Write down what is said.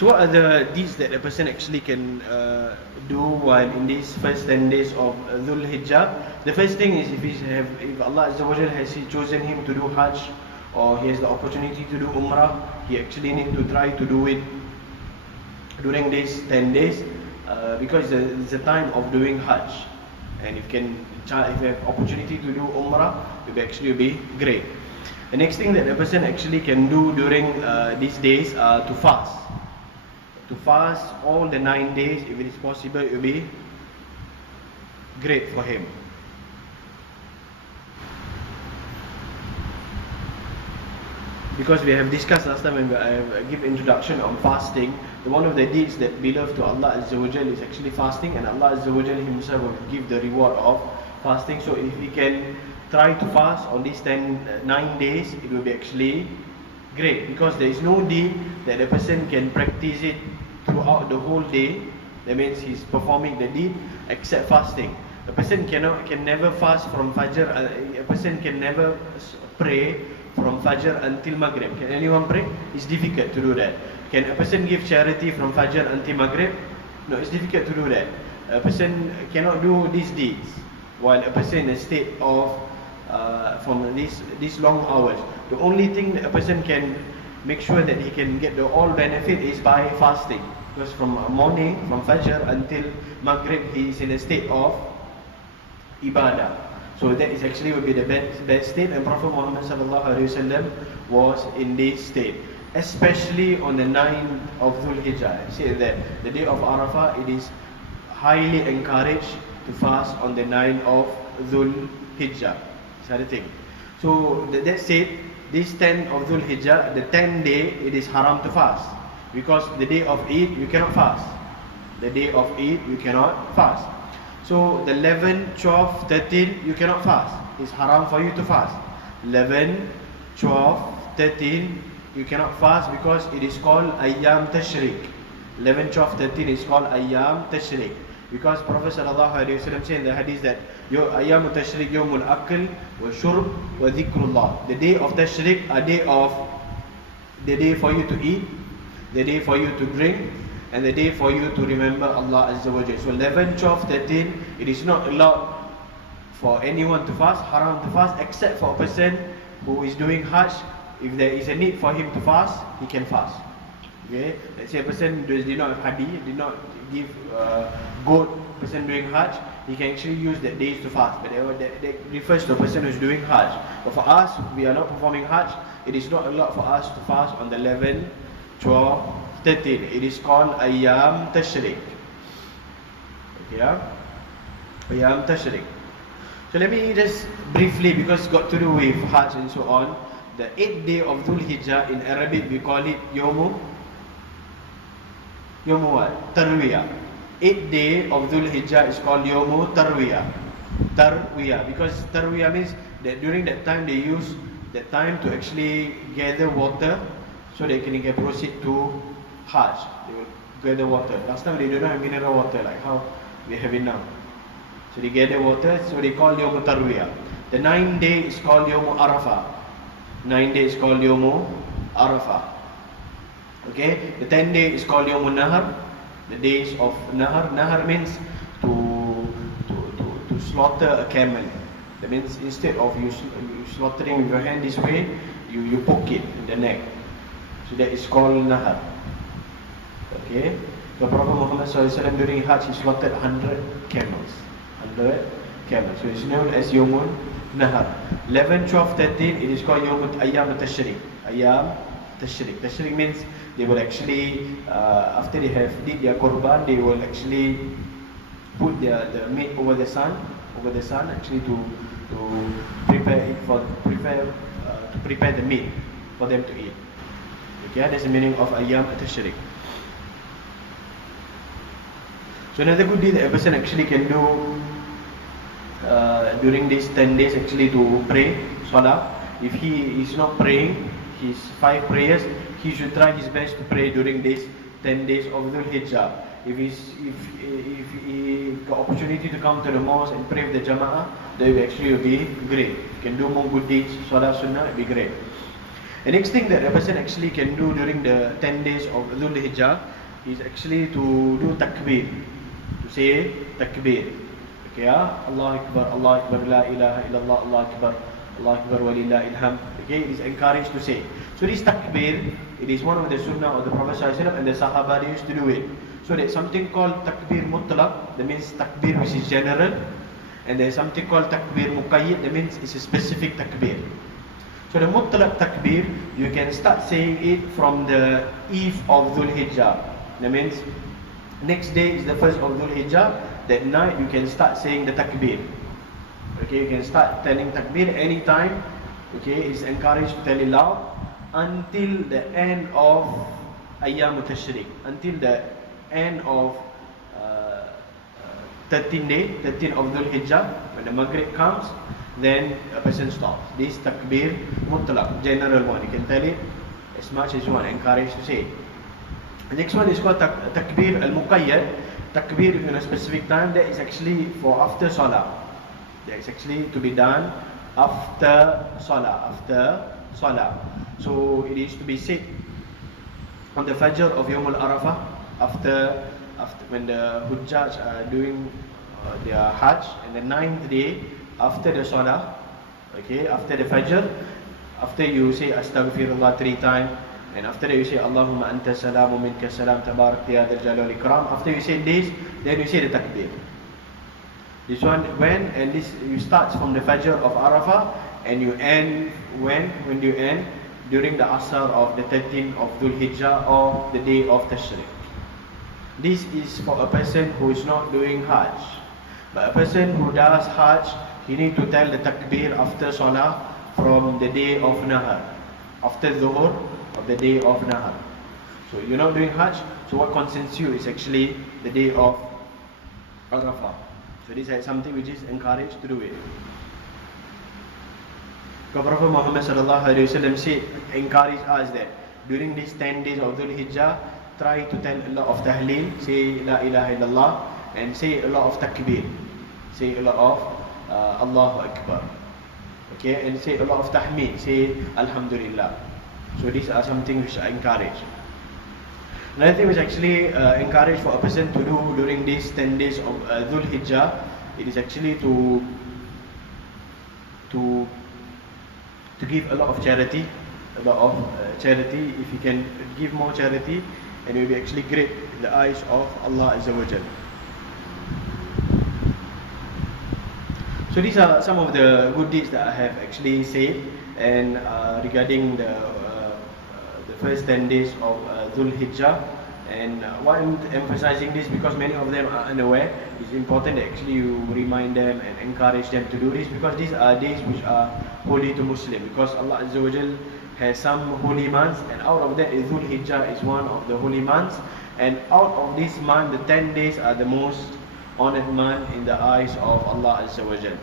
So what are the deeds that a person actually can do while in these first 10 days of Zhul Hijjah? The first thing is if Allah Azza wa Jal has chosen him to do Hajj, or he has the opportunity to do Umrah, he actually need to try to do it during these 10 days because it's the time of doing Hajj. And if you have opportunity to do Umrah, it will actually be great. The next thing that a person actually can do during these days are to fast. To fast all the 9 days, if it is possible, it will be great for him. Because we have discussed last time when I give introduction on fasting, one of the deeds that beloved to Allah Azza wa Jal is actually fasting, and Allah Azza wa Jal himself will give the reward of fasting. So if we can try to fast on these 9 days, it will be actually great, because there is no deed that a person can practice it throughout the whole day. That means he's performing the deed except fasting. A person can never fast from Fajr. A person can never pray from Fajr until Maghrib. Can anyone pray? It's difficult to do that. Can a person give charity from Fajr until Maghrib? No, it's difficult to do that. A person cannot do these deeds while a person in a state of from these long hours. The only thing that a person can make sure that he can get the all benefit is by fasting, because from morning, from Fajr until Maghrib, he is in a state of ibadah. So that is actually will be the best state, and Prophet Muhammad sallallahu alaihi wasallam was in this state, especially on the 9th of Zhul Hijjah. He said that the day of Arafah, it is highly encouraged to fast on the 9th of Zhul Hijjah. That's the thing. So that said, this 10th of Zhul Hijjah, the 10th day, it is haram to fast, because the day of Eid you cannot fast. The day of Eid you cannot fast. So the 11, 12, 13 you cannot fast. It's haram for you to fast. 11, 12, 13 you cannot fast, because it is called Ayyam Tashriq. 11, 12, 13 is called Ayyam Tashriq, because Prophet sallallahu alaihi wasallam said in the hadith that Ayyam Tashriq Yawmul Akl wa Shurb wa Dhikrullah. The day of Tashriq, the day for you to eat, the day for you to drink, and the day for you to remember Allah Azza wa Jalla. So 11, 12, 13, it is not allowed for anyone to fast, haram to fast, except for a person who is doing Hajj. If there is a need for him to fast, he can fast. Okay, let's say a person did not have hadi, did not give goat, person doing Hajj, he can actually use that days to fast. But that refers to a person who is doing Hajj. But for us, we are not performing Hajj, it is not allowed for us to fast on the 11, 12, 13. It is called Ayyam Tashriq. Okay, Ayyam Tashriq. So let me just briefly, because it's got to do with Hajj and so on, the 8th day of Zhul Hijjah, in Arabic we call it Yawmu what? Tarwiyah. 8th day of Zhul Hijjah is called Yawmu Tarwiyah. Tarwiyah, because Tarwiyah means that during that time they use that time to actually gather water, so they can proceed to Hajj. They will gather water. Last time they do not have mineral water like how we have it now. So they gather water, so they call Yawmu Tarwiyah. The 9th day is called Yawmu Arafah. 9th day is called Yawmu Arafah. Okay, the 10th day is called Yawmu Nahar. The days of Nahar. Nahar means to slaughter a camel. That means instead of you slaughtering with your hand this way, you poke it in the neck. So that is called Nahar. Okay, the Prophet Muhammad SAW during Hajj, he slaughtered 100 camels. 100 camels. So it's known as Yawmun Nahar. 11, 12, 13, it is called Ayyam Tashriq. Ayyam Tashriq. Tashriq means they will actually, after they have did their korban, they will actually put the meat over the sun, actually to prepare it to prepare the meat for them to eat. Okay, that's the meaning of Ayyam Tashriq. So another good deed that a person actually can do during these 10 days, actually to pray, salah. If he is not praying his 5 prayers, he should try his best to pray during these 10 days of Dhul Hijjah. If he got opportunity to come to the mosque and pray with the Jama'ah, that will actually be great. If you can do more good deeds, salah sunnah, it will be great. The next thing that a person actually can do during the 10 days of Zhul Hijjah is actually to do takbir, to say takbir. Okay, Allah Akbar, la ilaha illallah, Allah Akbar walillahil hamd. Okay, it is encouraged to say. So this takbir, it is one of the sunnah of the Prophet ﷺ, and the Sahaba used to do it. So there's something called takbir mutlaq, that means takbir which is general, and there's something called takbir muqayyid, that means it's a specific takbir. So the mutlaq takbir, you can start saying it from the eve of Zhul Hijjah. That means next day is the first of Zhul Hijjah. That night you can start saying the takbir. Okay, you can start telling takbir anytime. Okay, it's encouraged to tell it loud until the end of Ayyam Tashriq, until the end of 13 of Dhul Hijjah. When the Maghrib comes, then a person stops. This takbir mutlaq, general one. You can tell it as much as you want, encouraged to say. The next one is called takbir al-muqayyad. Takbir in a specific time, that is actually for after salah. That is actually to be done after salah. So it is to be said on the Fajr of Yawm al-Arafah, after when the Hujjaj are doing their Hajj, and the 9th day after the salah. Okay, after the Fajr, after you say Astaghfirullah 3 times, and after that you say Allahumma anta salamu minka salam tabarak ya dzal jalali wal ikram. After you say this, then you say the takbir. This one and this you start from the Fajr of Arafah, and you end when you end during the Asr of the 13th of Dhul Hijjah, or the day of Tashriq. This is for a person who is not doing Hajj. But a person who does Hajj, he need to tell the takbir after salah from the day of Nahar, after Dhuhr of the day of Nahar. So you're not doing Hajj, so what concerns you is actually the day of Arafah. So this is something which is encouraged to do it. Prophet Muhammad sallallahu alaihi wasallam said, encourage us that during these 10 days of Dhul Hijjah, try to tell a lot of tahleel, say la ilaha illallah, and say a lot of takbir, say a lot of Allahu Akbar. Okay, and say a lot of tahmid, say alhamdulillah. So these are something which I encourage. Another thing which actually encouraged for a person to do during these 10 days of Dhul Hijjah, it is actually to give a lot of charity, charity. If you can give more charity, and it will be actually great in the eyes of Allah Azza wa Jal. So these are some of the good deeds that I have actually said, and regarding the first 10 days of Dhul Hijjah. And why I'm emphasizing this, because many of them are unaware. It's important that actually you remind them and encourage them to do this, because these are days which are holy to Muslim, because Allah Azza wa Jal has some holy months, and out of that Dhul Hijjah is one of the holy months. And out of this month, the 10 days are the most honored month in the eyes of Allah Azza wa Jal.